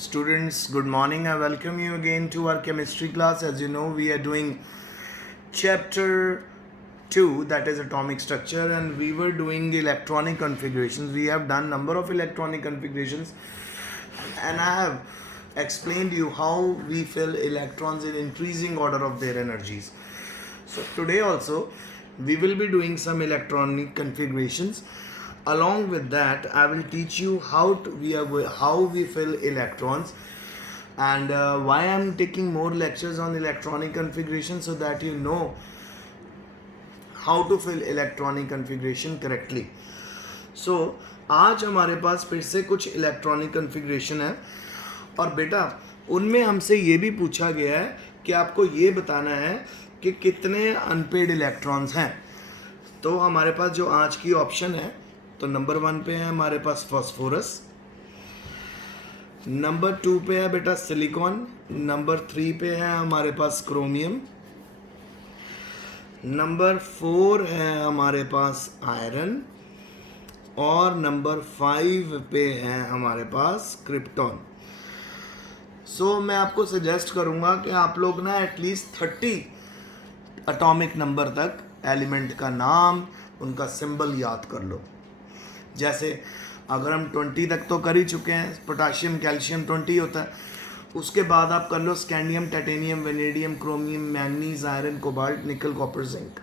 Students, good morning. I welcome you again to our chemistry class. As you know, we are doing chapter 2, that is atomic structure, and we were doing electronic configurations. We have done number of electronic configurations, and I have explained you how we fill electrons in increasing order of their energies. So today also we will be doing some electronic configurations. Along with that, I will teach you how we fill electrons, and why I am taking more lectures on electronic configuration, so that you know how to fill electronic configuration correctly. So आज हमारे पास फिर से कुछ electronic configuration है, और बेटा उनमें हमसे ये भी पूछा गया है कि आपको ये बताना है कि कितने अनपेड इलेक्ट्रॉन्स हैं. तो हमारे पास जो आज की ऑप्शन है, तो नंबर 1 पे है हमारे पास फास्फोरस, नंबर 2 पे है बेटा सिलिकॉन, नंबर 3 पे है हमारे पास क्रोमियम, नंबर 4 है हमारे पास आयरन, और नंबर 5 पे है हमारे पास क्रिप्टॉन. सो मैं आपको सजेस्ट करूंगा कि आप लोग ना एटलीस्ट 30 एटॉमिक नंबर तक एलिमेंट का नाम, उनका सिंबल याद कर लो. जैसे अगर हम 20 तक तो कर ही चुके हैं, पोटाशियम कैल्शियम 20 होता है, उसके बाद आप कर लो scandium, titanium, vanadium, chromium, manganese, iron, cobalt, nickel, copper, zinc.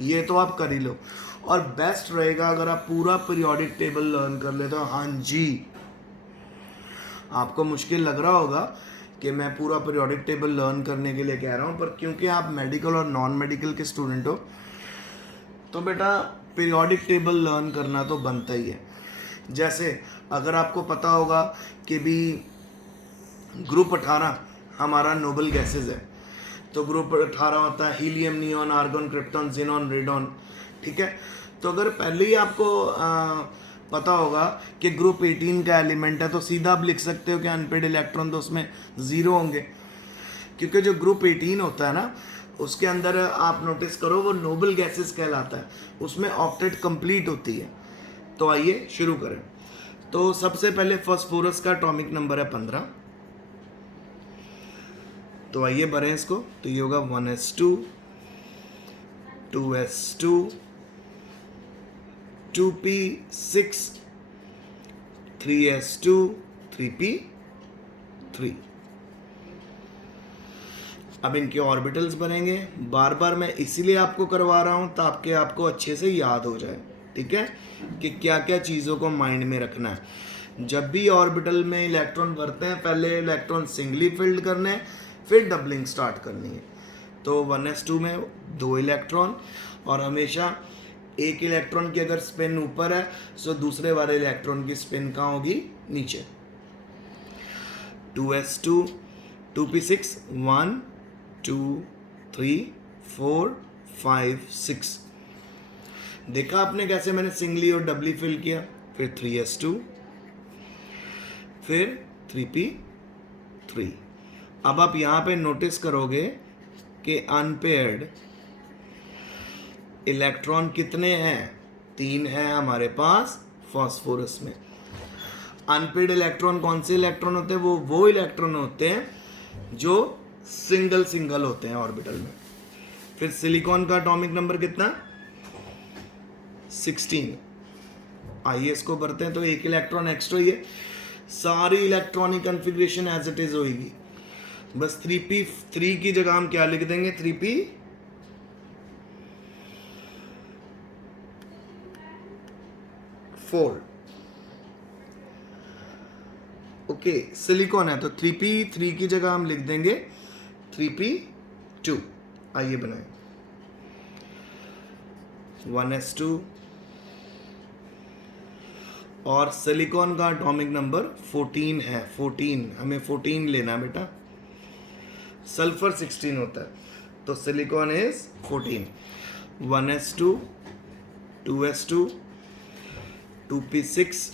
ये तो आप कर ही लो. और बेस्ट रहेगा अगर आप पूरा पीरियोडिक टेबल लर्न कर लेते हो. हाँ जी, आपको मुश्किल लग रहा होगा कि मैं पूरा पीरियोडिक टेबल लर्न करने के लिए कह रहा हूँ, पर क्योंकि आप मेडिकल और नॉन मेडिकल के स्टूडेंट हो, तो बेटा पीरियोडिक टेबल लर्न करना तो बनता ही है. जैसे अगर आपको पता होगा कि भी ग्रुप 18 हमारा नोबल गैसेज है, तो ग्रुप 18 होता है helium, neon, argon, krypton, xenon, radon. ठीक है, तो अगर पहले ही आपको पता होगा कि ग्रुप 18 का एलिमेंट है, तो सीधा आप लिख सकते हो कि अनपेड इलेक्ट्रॉन तो उसमें 0 होंगे, क्योंकि जो ग्रुप 18 होता है ना, उसके अंदर आप नोटिस करो वो नोबल गैसेस कहलाता है, उसमें ऑक्टेट कंप्लीट होती है. तो आइए शुरू करें. तो सबसे पहले फास्फोरस का एटॉमिक नंबर है 15. तो आइए भरें इसको. तो ये होगा 1s2, 2s2, 2p6, 3s2, 3p3. अब इनके ऑर्बिटल्स बनेंगे. बार बार मैं इसीलिए आपको करवा रहा हूँ ताकि आपको अच्छे से याद हो जाए. ठीक है, कि क्या क्या चीज़ों को माइंड में रखना है. जब भी ऑर्बिटल में इलेक्ट्रॉन भरते हैं, पहले इलेक्ट्रॉन सिंगली फिल्ड करने हैं, फिर डबलिंग स्टार्ट करनी है. तो 1s2 में 2 इलेक्ट्रॉन, और हमेशा एक इलेक्ट्रॉन की अगर स्पिन ऊपर है, तो दूसरे वाले इलेक्ट्रॉन की स्पिन कहाँ होगी? नीचे. 2s2, 2p6, 1 2 3 4 5 6. देखा आपने कैसे मैंने सिंगली और डबली फिल किया. फिर 3s2, फिर 3p3. अब आप यहाँ पे नोटिस करोगे कि अनपेयर्ड इलेक्ट्रॉन कितने हैं? 3 हैं हमारे पास फास्फोरस में. अनपेयर्ड इलेक्ट्रॉन कौन से इलेक्ट्रॉन होते हैं? वो इलेक्ट्रॉन होते हैं जो सिंगल होते हैं ऑर्बिटल में. फिर सिलिकॉन का एटॉमिक नंबर कितना? 16. आइए इसको भरते हैं. तो एक इलेक्ट्रॉन एक्स्ट्रा ही है. सारी electronic configuration as it is होगी. बस 3p3 की जगह हम क्या लिख देंगे? 3p4. ओके, सिलिकॉन है तो 3p3 की जगह हम लिख देंगे 3p2. आइए बनाएं. 1s2, और सिलिकॉन का एटॉमिक नंबर 14 है. 14 हमें 14 लेना है बेटा. सल्फर 16 होता है, तो silicon is 14. 1s2, 2s2, 2p6,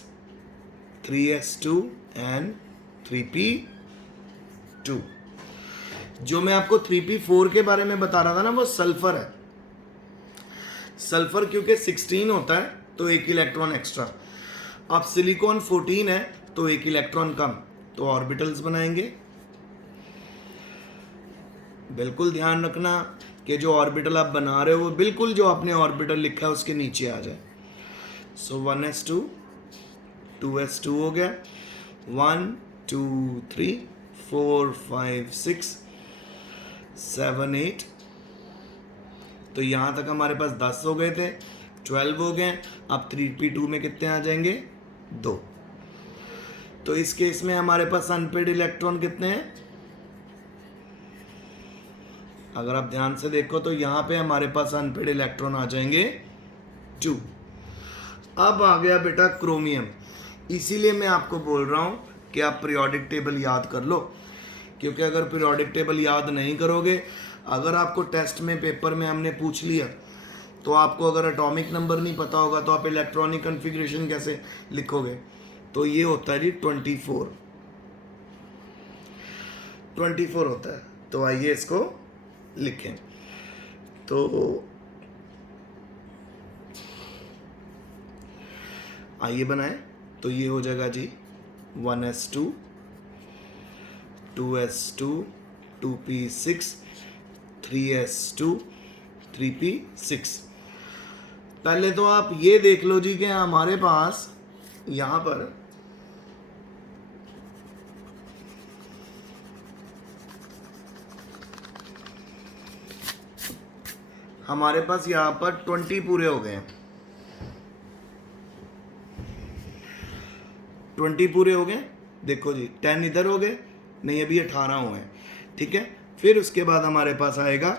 3s2 and 3p2. जो मैं आपको 3p4 के बारे में बता रहा था ना, वो सल्फर है. सल्फर क्योंकि 16 होता है तो एक इलेक्ट्रॉन एक्स्ट्रा. अब सिलिकॉन 14 है तो एक इलेक्ट्रॉन कम. तो ऑर्बिटल्स बनाएंगे। बिल्कुल ध्यान रखना कि जो ऑर्बिटल आप बना रहे हो वो बिल्कुल जो आपने ऑर्बिटल लिखा है उसके नीचे आ जाए। सो 1s2 2s2 हो गया, 1 2 3 4 5 6 7 8। तो यहाँ तक हमारे पास 10 हो गए थे, 12 हो गए। अब 3p2 में कितने आ जाएंगे? 2। तो इस केस में हमारे पास अनपेड इलेक्ट्रॉन कितने हैं? अगर आप ध्यान से देखो तो यहाँ पे हमारे पास अनपेड इलेक्ट्रॉन आ जाएंगे 2। अब आ गया बेटा क्रोमियम। इसीलिए मैं आपको बोल रहा हूँ कि आप पीरियोडिक टेबल याद कर लो, क्योंकि अगर पीरियोडिक टेबल याद नहीं करोगे, अगर आपको टेस्ट में पेपर में हमने पूछ लिया तो आपको अगर एटॉमिक नंबर नहीं पता होगा तो आप इलेक्ट्रॉनिक कन्फिग्रेशन कैसे लिखोगे? तो ये होता है जी 24 होता है। तो आइए इसको लिखें। तो आइए बनाएं। तो ये हो जाएगा जी 1s2 2s2 2p6 3s2 3p6। पहले तो आप ये देख लो जी कि हमारे पास यहाँ पर यहाँ पर 20 पूरे हो गए, 20 पूरे हो गए। देखो जी 10 इधर हो गए, नहीं अभी 18 हुए हैं, ठीक है। फिर उसके बाद हमारे पास आएगा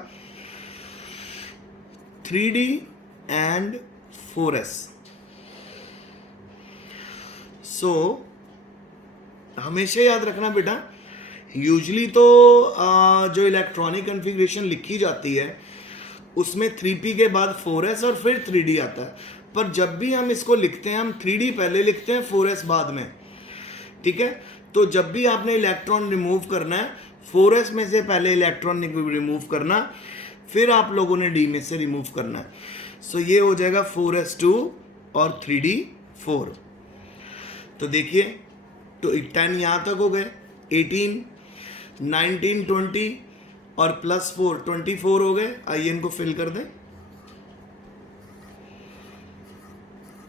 3D एंड 4s। सो हमेशा याद रखना बेटा, यूजली तो जो इलेक्ट्रॉनिक कन्फिग्रेशन लिखी जाती है उसमें 3p के बाद 4s और फिर 3D आता है, पर जब भी हम इसको लिखते हैं हम 3D पहले लिखते हैं 4s बाद में, ठीक है। तो जब भी आपने इलेक्ट्रॉन रिमूव करना है 4s में से पहले इलेक्ट्रॉन रिमूव करना, फिर आप लोगों ने d में से रिमूव करना है। सो ये हो जाएगा 4s2 और 3D 4। तो देखिए तो 10 यहाँ तक हो गए, 18 19 20 और प्लस 4 24 हो गए। आइए इनको फिल कर दें।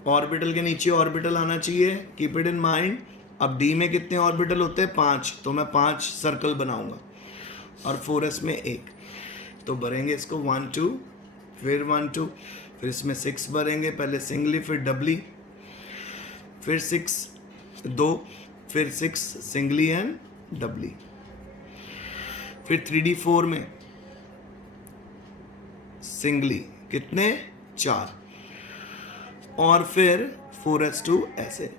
ऑर्बिटल के नीचे ऑर्बिटल आना चाहिए, कीप इट इन माइंड। अब डी में कितने ऑर्बिटल होते हैं? 5, तो मैं 5 सर्कल बनाऊंगा और 4s में 1। तो भरेंगे इसको 1 2 फिर 1 2, फिर इसमें 6 भरेंगे, पहले सिंगली फिर डबली, फिर 6 2, फिर 6 सिंगली एंड डबली, फिर 3D 4 में सिंगली कितने? 4, और फिर 4s2 ऐसे।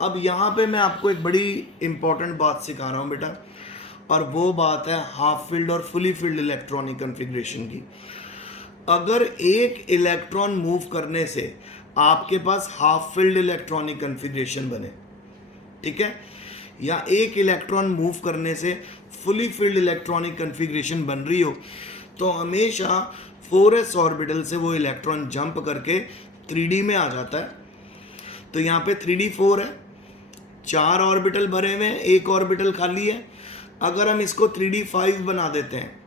अब यहाँ पे मैं आपको एक बड़ी इंपॉर्टेंट बात सिखा रहा हूँ बेटा, और वो बात है हाफ फील्ड और फुली फील्ड इलेक्ट्रॉनिक कन्फिग्रेशन की। अगर एक इलेक्ट्रॉन मूव करने से आपके पास हाफ फील्ड इलेक्ट्रॉनिक कन्फिग्रेशन बने, ठीक है, या एक इलेक्ट्रॉन मूव करने से फुली फील्ड इलेक्ट्रॉनिक कन्फिग्रेशन बन रही हो, तो हमेशा 4s ऑर्बिटल से वो इलेक्ट्रॉन जंप करके 3D में आ जाता है। तो यहाँ पे 3D 4 है, 4 ऑर्बिटल भरे हुए हैं, एक ऑर्बिटल खाली है। अगर हम इसको 3D 5 बना देते हैं,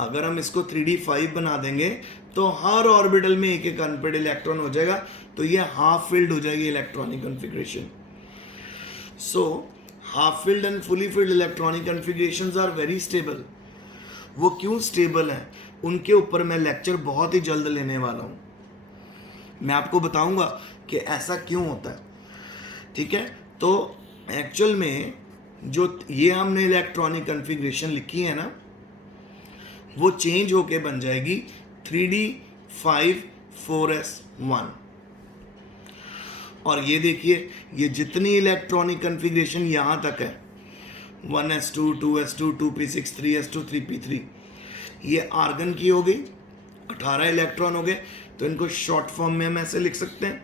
अगर हम इसको 3D 5 बना देंगे तो हर ऑर्बिटल में एक एक अनपेड इलेक्ट्रॉन हो जाएगा। तो ये हाफ फील्ड हो जाएगी electronic configuration. So half filled and fully filled electronic configurations are very stable. वो क्यों स्टेबल है उनके ऊपर मैं लेक्चर बहुत ही जल्द लेने वाला हूँ। मैं आपको बताऊंगा कि ऐसा क्यों होता है, ठीक है। तो एक्चुअल में जो ये हमने इलेक्ट्रॉनिक कन्फिग्रेशन लिखी है ना, वो चेंज होके बन जाएगी 3D 5 4s 1। और ये देखिए ये जितनी इलेक्ट्रॉनिक कन्फिग्रेशन यहाँ तक है 1s2 2s2 2p6 3s2 3p3, ये आर्गन की हो गई, 18 इलेक्ट्रॉन हो गए। तो इनको शॉर्ट फॉर्म में हम ऐसे लिख सकते हैं।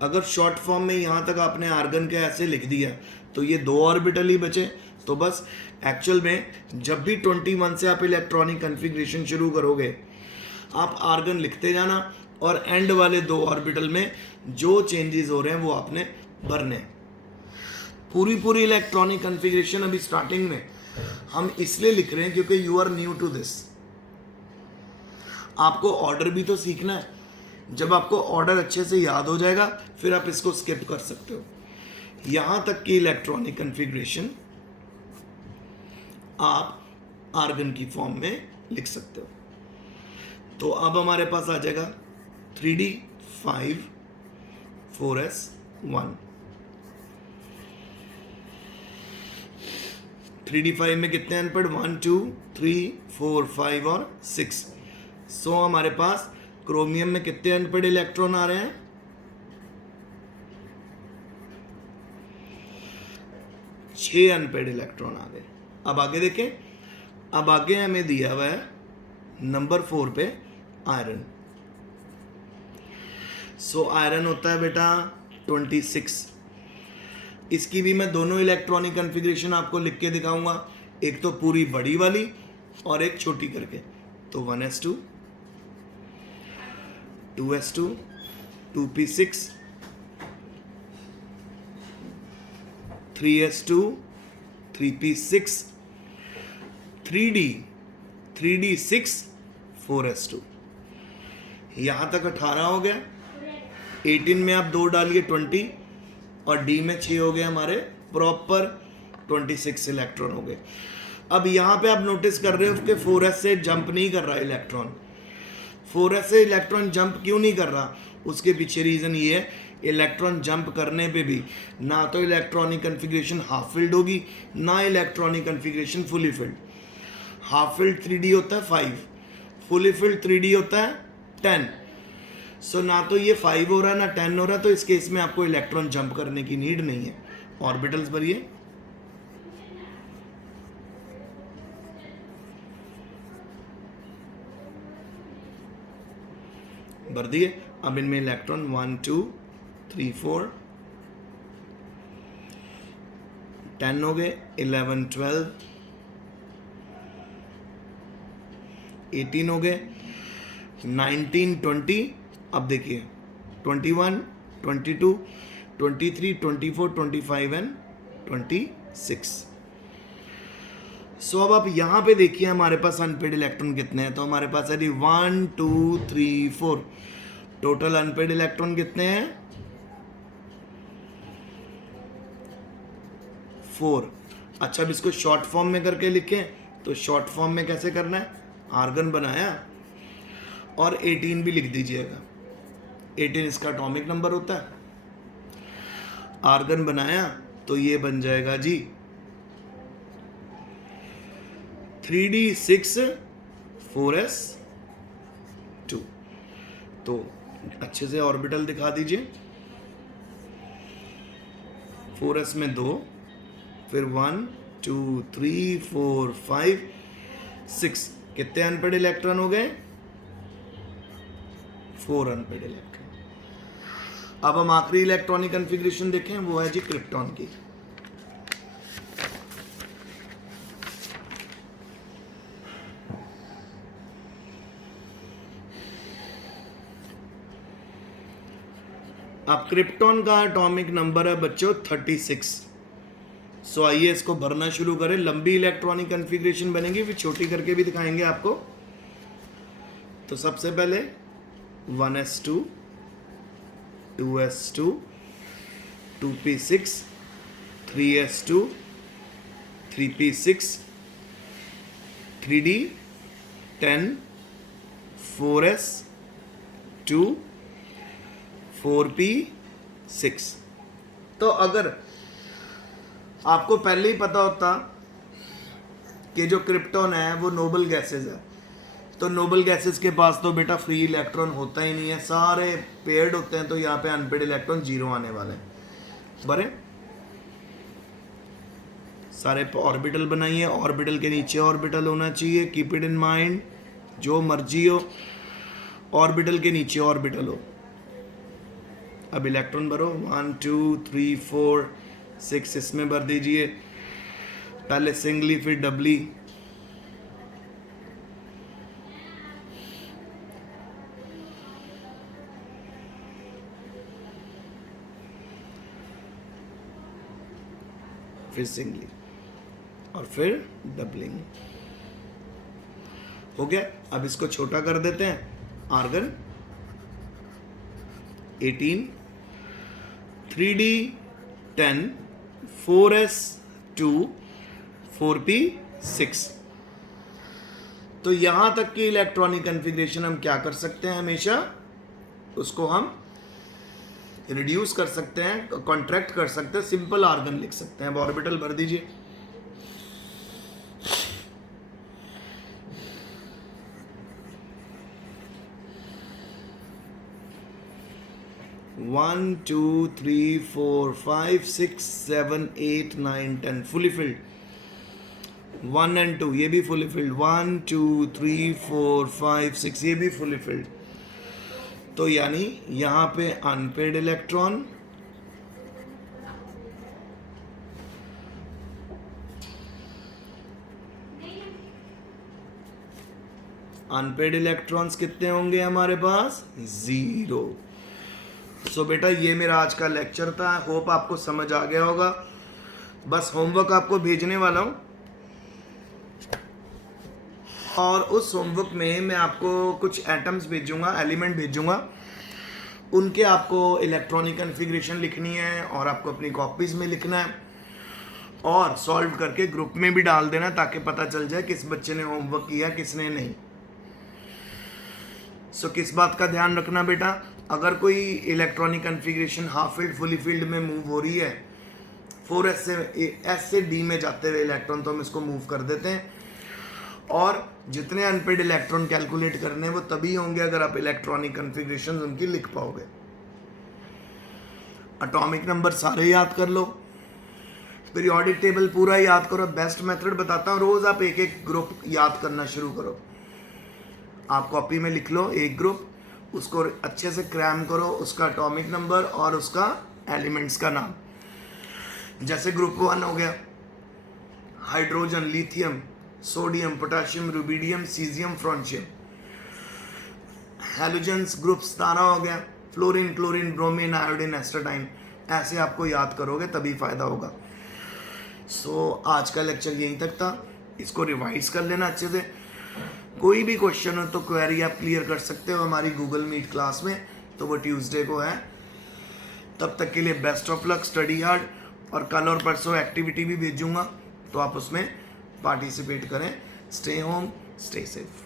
अगर शॉर्ट फॉर्म में यहाँ तक आपने आर्गन के ऐसे लिख दिया तो ये 2 ऑर्बिटल ही बचे। तो बस एक्चुअल में जब भी 21 से आप इलेक्ट्रॉनिक कन्फिग्रेशन शुरू करोगे, आप आर्गन लिखते जाना, और एंड वाले 2 ऑर्बिटल में जो चेंजेस हो रहे हैं वो आपने भरने हैं। पूरी इलेक्ट्रॉनिक कॉन्फ़िगरेशन अभी स्टार्टिंग में हम इसलिए लिख रहे हैं क्योंकि you are new to this. आपको ऑर्डर भी तो सीखना है। जब आपको ऑर्डर अच्छे से याद हो जाएगा फिर आप इसको स्किप कर सकते हो। यहां तक की इलेक्ट्रॉनिक कॉन्फ़िगरेशन आप आर्गन की फॉर्म में लिख सकते हो। तो अब हमारे पास आ जाएगा 3D 5 4s 1। 3D 5 में कितने अनपढ़ 1 2 3 4 5 और 6। सो हमारे पास क्रोमियम में कितने अनपढ़ इलेक्ट्रॉन आ रहे हैं? 6 अनपेड इलेक्ट्रॉन आ गए। अब आगे देखें, अब आगे हमें दिया हुआ है नंबर 4 पे आयरन। सो आयरन होता है बेटा 26। इसकी भी मैं दोनों इलेक्ट्रॉनिक कॉन्फ़िगरेशन आपको लिख के दिखाऊंगा, एक तो पूरी बड़ी वाली और एक छोटी करके। तो 1s2 2s2 2p6 3s2 3p6 3d6 4s2। यहाँ तक 18 हो गया। 18 में आप 2 डालिए 20 और डी में 6 हो गए हमारे प्रॉपर 26 इलेक्ट्रॉन हो गए। अब यहाँ पे आप नोटिस कर रहे हो कि 4s से जंप नहीं कर रहा इलेक्ट्रॉन। 4s से इलेक्ट्रॉन जंप क्यों नहीं कर रहा? उसके पीछे रीज़न ये है, इलेक्ट्रॉन जंप करने पे भी ना तो इलेक्ट्रॉनिक कॉन्फ़िगरेशन हाफ फिल्ड होगी, ना electronic configuration fully filled. Half filled 3D होता है 5, फुली फिल्ड 3D होता है 10। सो ना तो ये 5 हो रहा है ना 10 हो रहा है, तो इस केस में आपको इलेक्ट्रॉन जंप करने की नीड नहीं है। ऑर्बिटल्स भरिए। भर दिए। अब इनमें इलेक्ट्रॉन 1 2 3 4 10 हो गए, 11 12 18 हो गए, 19 20। अब देखिए 21 22 23 24 25 एंड 26। सो अब आप यहाँ पे देखिए हमारे पास अनपेड इलेक्ट्रॉन कितने हैं। तो हमारे पास है 1 2 3 4। टोटल अनपेड इलेक्ट्रॉन कितने हैं? 4। अच्छा, अब इसको शॉर्ट फॉर्म में करके लिखें तो शॉर्ट फॉर्म में कैसे करना है? आर्गन बनाया और 18 भी लिख दीजिएगा। 18 इसका एटॉमिक नंबर होता है। आर्गन बनाया तो ये बन जाएगा जी 3d6 4s2। तो अच्छे से ऑर्बिटल दिखा दीजिए। 4s में 2, फिर 1 2 3 4 5 6। कितने अनपेड इलेक्ट्रॉन हो गए? 4 अनपेड इलेक्ट्रॉन। अब हम आखिरी इलेक्ट्रॉनिक कॉन्फ़िगरेशन देखें, वो है जी क्रिप्टॉन की। अब क्रिप्टॉन का एटॉमिक नंबर है बच्चों 36। सो आइए इसको भरना शुरू करें। लंबी इलेक्ट्रॉनिक कॉन्फ़िगरेशन बनेगी, फिर छोटी करके भी दिखाएंगे आपको। तो सबसे पहले 1s2 2s2 2p6 3s2 3p6 3d 10 4s2 4p6। तो अगर आपको पहले ही पता होता कि जो क्रिप्टॉन है वो नोबल गैसेस है, तो नोबल गैसेस के पास तो बेटा फ्री इलेक्ट्रॉन होता ही नहीं है, सारे पेयर्ड होते हैं। तो यहाँ पे अनपेड इलेक्ट्रॉन 0 आने वाले हैं। बरे सारे ऑर्बिटल बनाइए, ऑर्बिटल के नीचे ऑर्बिटल होना चाहिए। कीप इट इन माइंड, जो मर्जी हो ऑर्बिटल के नीचे ऑर्बिटल हो। अब इलेक्ट्रॉन भरो 1 2 3 4 6 इसमें भर दीजिए। पहले सिंगली फिर डबली। फिर सिंगली और फिर डबलिंग। हो गया। अब इसको छोटा कर देते हैं। Argon 18, 3D 10, 4S 2, 4P 6। तो यहां तक की इलेक्ट्रॉनिक कॉन्फ़िगरेशन हम क्या कर सकते हैं, हमेशा उसको हम रिड्यूस कर सकते हैं, कॉन्ट्रैक्ट कर सकते हैं, सिंपल आर्गन लिख सकते हैं। अब ऑर्बिटल भर दीजिए। One two three four five six seven eight nine 10 fully filled. 1 and 2 ये भी फुली फिल्ड। 1 2 3 4 5 6 ये भी फुली फिल्ड। तो यानी यहां पे अनपेड इलेक्ट्रॉन, अनपेड इलेक्ट्रॉन्स कितने होंगे हमारे पास, 0। सो बेटा ये मेरा आज का लेक्चर था। होप आपको समझ आ गया होगा। बस होमवर्क आपको भेजने वाला हूं और उस होमवर्क में मैं आपको कुछ एटम्स भेजूंगा, एलिमेंट भेजूंगा। उनके आपको इलेक्ट्रॉनिक कॉन्फ़िगरेशन लिखनी है और आपको अपनी कॉपीज में लिखना है और सॉल्व करके ग्रुप में भी डाल देना ताकि पता चल जाए किस बच्चे ने होमवर्क किया किसने नहीं। सो किस बात का ध्यान रखना बेटा, अगर कोई electronic configuration half field fully field में मूव हो रही है, 4s से d में जाते हुए इलेक्ट्रॉन, तो हम इसको मूव कर देते हैं। और जितने अनपेड इलेक्ट्रॉन कैलकुलेट करने हैं वो तभी होंगे अगर आप इलेक्ट्रॉनिक कॉन्फ़िगरेशन उनकी लिख पाओगे। एटॉमिक नंबर सारे याद कर लो, पीरियोडिक टेबल पूरा याद करो। बेस्ट मेथड बताता हूँ, रोज आप एक एक ग्रुप याद करना शुरू करो। आप कॉपी में लिख लो एक ग्रुप, उसको अच्छे से क्रैम करो, उसका एटॉमिक नंबर और उसका एलिमेंट्स का नाम। जैसे ग्रुप 1 हो गया, hydrogen, lithium, sodium, potassium, rubidium, caesium, francium. Halogens group 17 हो गया, fluorine, chlorine, bromine, iodine, astatine. ऐसे आपको याद करोगे तभी फायदा होगा। सो आज का लेक्चर यहीं तक था, इसको रिवाइज कर लेना अच्छे से। कोई भी क्वेश्चन हो तो क्वेरी आप क्लियर कर सकते हो हमारी गूगल मीट क्लास में, तो वो ट्यूसडे को है। तब तक के लिए best of luck, study hard. और कल और परसों एक्टिविटी भी भेजूंगा तो आप उसमें पार्टिसिपेट करें। Stay home, stay safe.